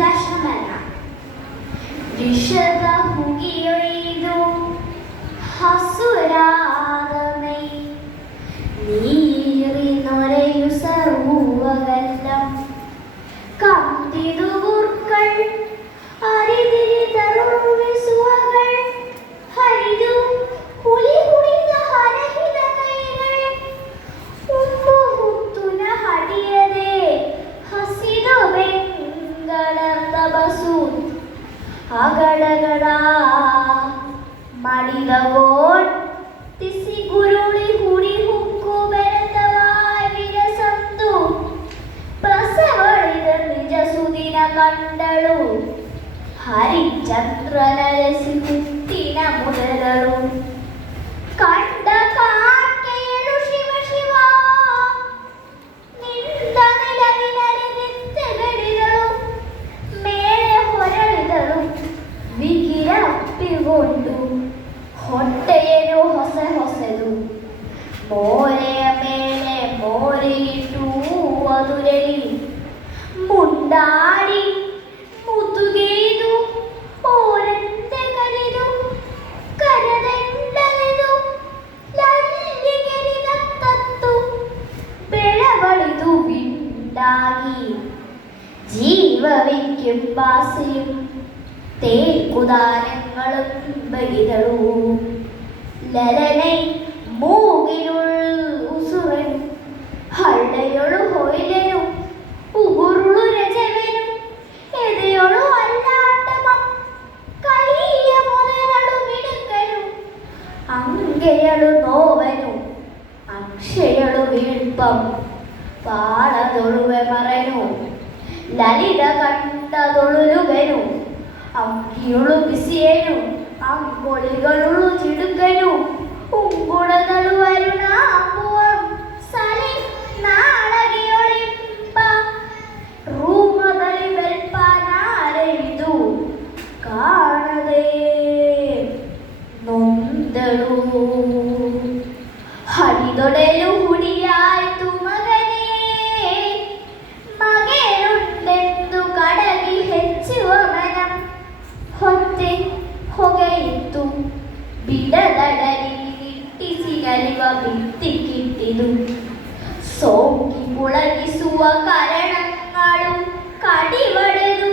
പ്രകാശനമല്ല. ഋഷഭ മുകിയൊയ്തു ഹസുരാഗമൈ നീറിനൊരയു സർവകല്ലം കന്തിതുകുർക്കൾ അരിതിരി തറുവിസുവകൾ ഹരിതു കുളി കുളിന്ന ഹരഹിത കൈകൾ ഉമ്പു മുത്തുന ഹടിയതേ ഹസിതു വെങ്കടർത്തബസു അഗടഗടാ മടിതവോൻ തിസി ഗുരുളി ഹുടി ഹുക്കു ബരതവായ വിരസന്തു പ്രസവളിത നിജസുദിന കണ്ടളു ഹരിചന്ദ്രനരസി കുത്തിന മുതലു കണ്ട കാക്കേളു ശിവ ശിവ നിന്ത നിലവിനരി നിത്യഗടികളു മേലെ ಹೊರಳಿದಳು ಬಿಗಿರಪ್ಪಿಗೊಂಡು ಹೊಟ್ಟೆಯನ್ನು ಹೊಸೆದು ಮೋರೆಯ ಮೇಲೆ ಮೋರೆಯಿಟ್ಟು ಅದುರಳಿ ಮುಂಡಾಡಿ ಮುದುಗೇದು ಓರಂತೆ ಕಲಿದು ಕರದಂಡಲೆದು ಲಲ್ಲಿಗೆರಿದ ತತ್ತು ಬೆಳವಳಿದು ವಿಂಡಾಗಿ ജീവവിക്കും ബാസിയും തേക്കുദാനങ്ങളും ബലിതളു ലലനൈ മൂകിനുൾ ഉസുറൻ ഹള്ളയൊളു ഹൊയിലനും ഉകുറുളു രജവനും എതയൊളു അല്ലാട്ടമം കൈയ മുതലളു മിടുക്കനും അങ്കയളു നോവനും അക്ഷയളു വീഴ്പം പാളതൊളുവെ മറനു ലളിത കണ്ടതൊളുലുകനു അങ്കിയുളു ബിസിയനു അങ്കൊളികളുളു ചിടുക്കനു ഉങ്കുടതളു വരുണാമ്പുവം സലി നാളകിയൊളിപ്പ റൂമതളി വെൽപ്പനാരവിതു കാണതേ നൊന്തളു ഹരിതൊടലു ಹುಡಿಯಾಯ್ತು ಕಡಗಿ ಹೆಚ್ಚುವ ಮನಂ ಹೊತ್ತೆ ಹೊಗೆಯಿತು ಬಿಡದಡಲಿ ಇಟ್ಟಿಸಿ ನಲಿವ ಬಿತ್ತಿ ಕಿಟ್ಟಿದು ಸೋಂಕಿ ಮುಳಗಿಸುವ ಕರಣಗಳು ಕಡಿವಡೆದು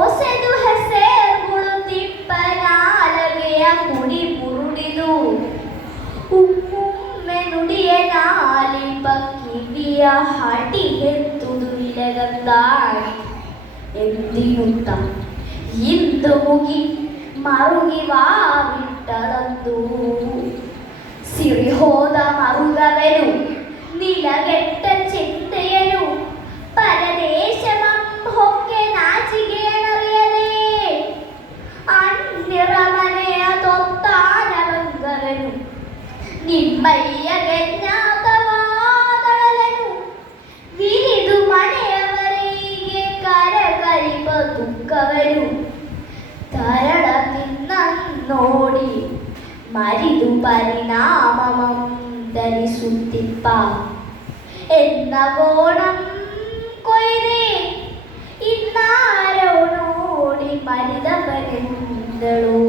ಒಸೆದು ಹೆಸರುಗಳು ತಿಪ್ಪನಾಲಗೆಯ ಕುಡಿ ಮುರುಡಿದು ಉಮ್ಮೆ ನುಡಿಯ ನಾಲಿಪ ಕಿವಿಯ ಹಟಿ ಹೆತ್ತುದು ഇലകന്തായി എന്തിനുത്ത ഇന്തു മുകി മറുകി വാവിട്ടളന്തു സിറിഹോദ മറുകവനു നിലകെട്ട ചിന്തയനു പരദേശമം ಹೊಕ್ಕೆ ನಾಚಿಗೆಯನറിಯದೆ ಅನ್ಯರಮನೆಯ ತೊತ್ತಾನವಂಗರನು ನಿಮ್ಮಯ್ಯ ಗೆಜ್ಞಾತವಾದಳಲನು ವಿರಿದು ಮನೆಯವರಿಗೆ ಕರಕರಿಪ ದುಃಖವನು ತರಳ ತಿನ್ನೋಡಿ ಮರಿದು ಪರಿಣಾಮಮಂ ಧರಿಸುತ್ತಿಪ್ಪ ಎನ್ನ ಗೋಣಂ ಕೊಯ್ದೆ ಇನ್ನಾರೋ ನೋಡಿ ಮರಿದವನೆಂದಳು.